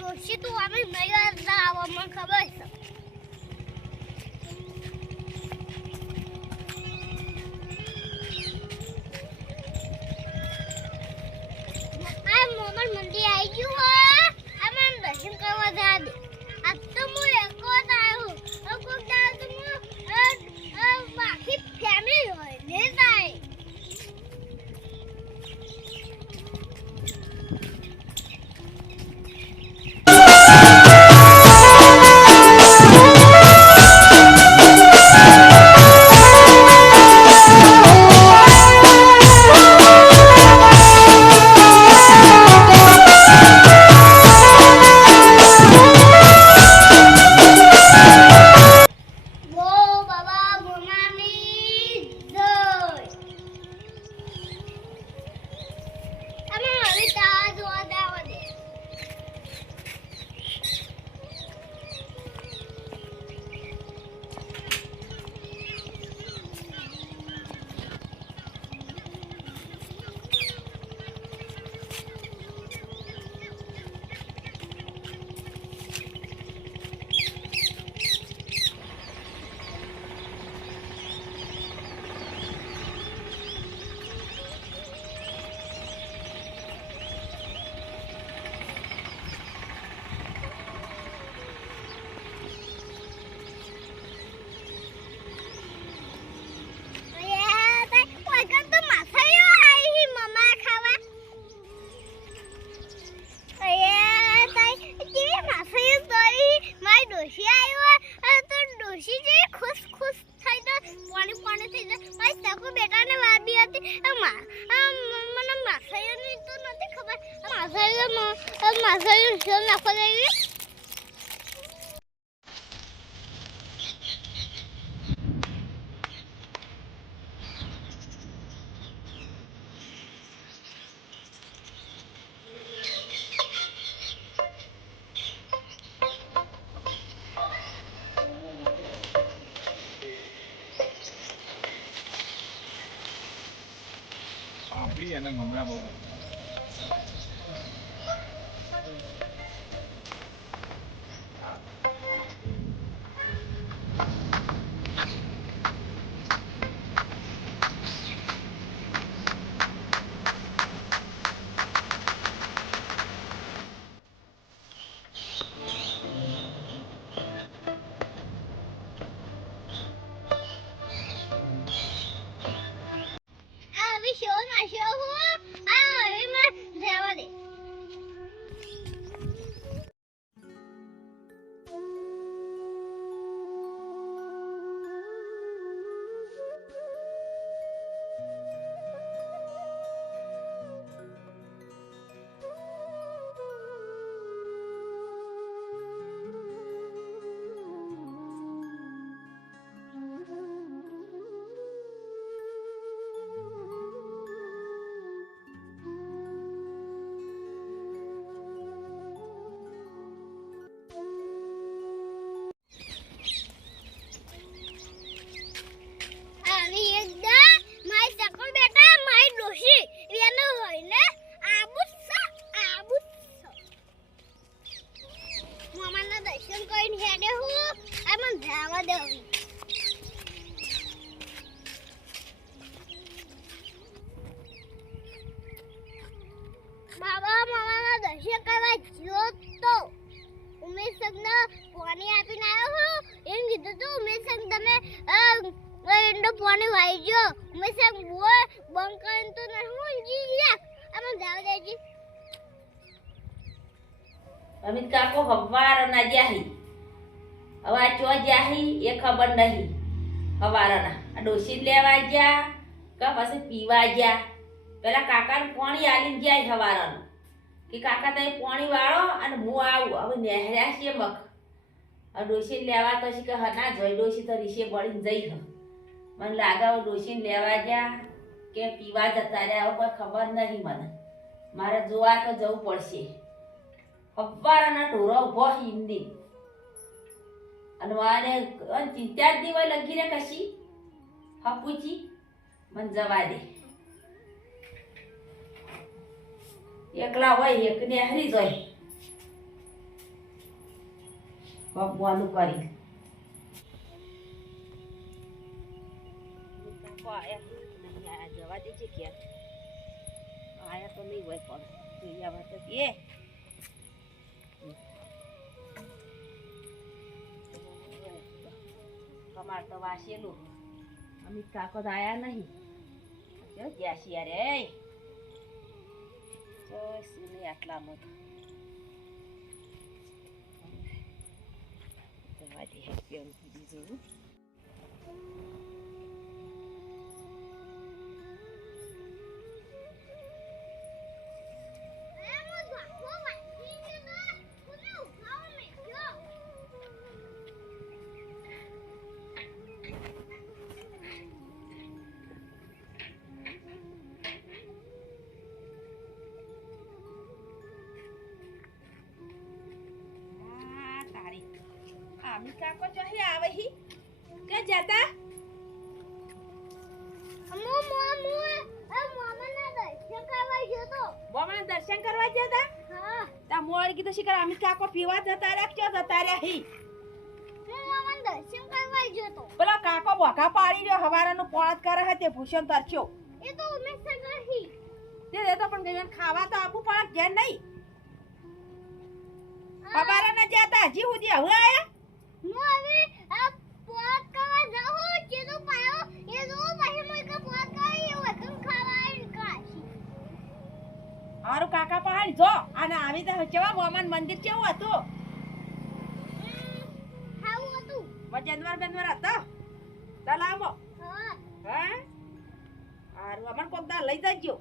ડોશી તું અમે નહીં આવો મને ખબર છે. માથાયો માથાયો શું નાખો દેવી આપી અને મમરા બહુ ડોશી હોય ને, આબુ સ, આબુ મામાના દર્શન કરીને હેડે હું, આ જવા દેવી બાબા, મામાના દર્શન કરવા જ્યો તો ઉમેશ સંઘને પાણી આપીને આવ્યો હું. એમ કીધું તું, ઉમેશ સંઘ તમે એંડો પાણી વાઈ ગયો. ઉમેશ સંઘ બોલ બંધ કરીને તો નહીં, હું જી લ્યા આમાં જાવ દેજી અમિત કાકો હવારના જાહી હવે આ ચો જાહી એ ખબર નહીં. હવારના આ ડોસી લેવા ગયા કે પછી પીવા ગયા પેલા કાકાને પાણી આલીને જાય હવારાનું. કે કાકા તમે પાણી વાળો અને હું આવું. હવે નેહર્યા છીએ મખ આ ડોસી લેવા તો છે કે ના, જોઈ ડોસી તો રીશે બળીને જઈ હ. મને લાગે ડોસીને લેવા ગયા કે પીવા જતા રહ્યા કોઈ ખબર નહીં મને. મારે જોવા તો જવું પડશે. હવારાના ઢોરો ઊભો હિન્દી અને મારે ચિંતા જ નહીં લગી રે કશી? હપુચી મને જવા દે. એકલા હોય, એકને હરી જાય. ભગવાનું કરી જવા દેજે ક્યાં? આયા તો નહીં હોય પણ. જોઈએ આવા તો કે કમાર તો વાસેલું. અમિત કાકો તો આયા નહીં. જો, ગયા યારે જોઈશું નહીં આટલામાં તો જવા દે બીજું? આમી કાકો ચોહી આવે હી. કે જતા? મો મમુ એ મામાના દર્શન કરવા ગયો તો. બોમણા દર્શન કરવા જતા હા. તા મોડ કીધું શિકર આમી કાકો પીવા જતા રહ્યા ક્યાં જતા રહ્યા હી? મામાના દર્શન કરવા ગયો તો. પેલા કાકો બોકા પાડી રહ્યો હવારાનો પોળત કરે હે તે ભૂષણ તરસ્યો એ તો ઉમેશ સગા હી. તે પણ ગઈ ખાવા તો આપું પણ ઘેર નહીં. હવારાના જતા હજી સુધી હવે આયા? હારું કાકા પહાડ જો અને આવી તો કેવા મોમન મંદિર કેવું હતું? ખાવું હતું. મજનવાર બેનવાર હતો. તલામો હા. હે? હારું અમન કોક દા લઈ જજો.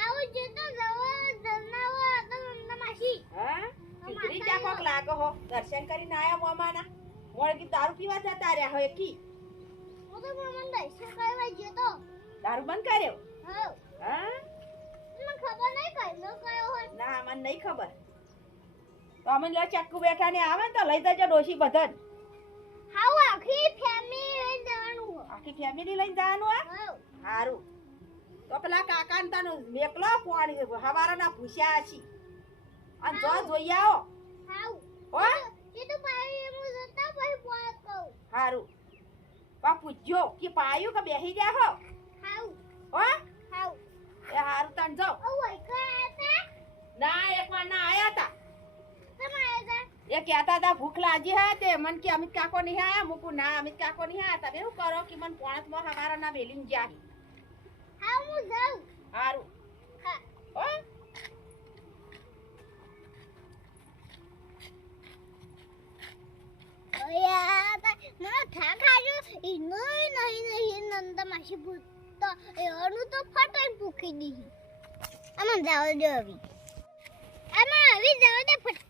આવું જો તો જવો જનાવર તો માસી. હા? ચીતરી જા કોક લાગો હો? દર્શન કરીને આયા મોમાના મોળ કી દારૂ પીવા જતા રહ્યા હોય કી. હું તો મામાના દર્શન કરવા ગયો તો. દારૂ બંધ કર્યો? હા. હે? ખબર નહીં કઈ કયો હોય. ના મને નહીં ખબર. તો અમે લો ચક્કુ બેઠા ને આવે ને તો લઈ જજો ડોશી બધન. હાઉ આખી ફેમિલી લઈને જવાનું આખી ફેમિલી લઈને જવાનું આ તો પેલા કાકા ને તને મેકલો પાણી હવારાના ભૂસ્યા છી અને જો જોઈ આવો. હાઉ. હો? એ તો પાણી એમ જતા પછી પોત કહું હારું. પા પૂછજો કે પાયું કે બેહી ગયા હો? હાઉ. હો? હાઉ. એ હારું તને જો ઓ વઈ કયા હતા ના એક વાર ના આયા તા તમારે હતા એ કહેતા હતા ભૂખ લાગી હે તે. મન કે અમિત કાકો નહીં આયા મૂકું ના અમિત કાકો નહીં આયા તમે શું કરો કે મન પોણતમાં હવારા ના વેલીન જાહી હાઉ હું જાઉં. હારું. હા. હો? મને થાક આવ્યો. ઈનો નહીં નહીં નંદા માસી ભૂત તો એનું તો ફટાઈ ભૂખી દીધી આમાં જાવ દે હવે. આમાં આવી જાવ દે ફટાફટ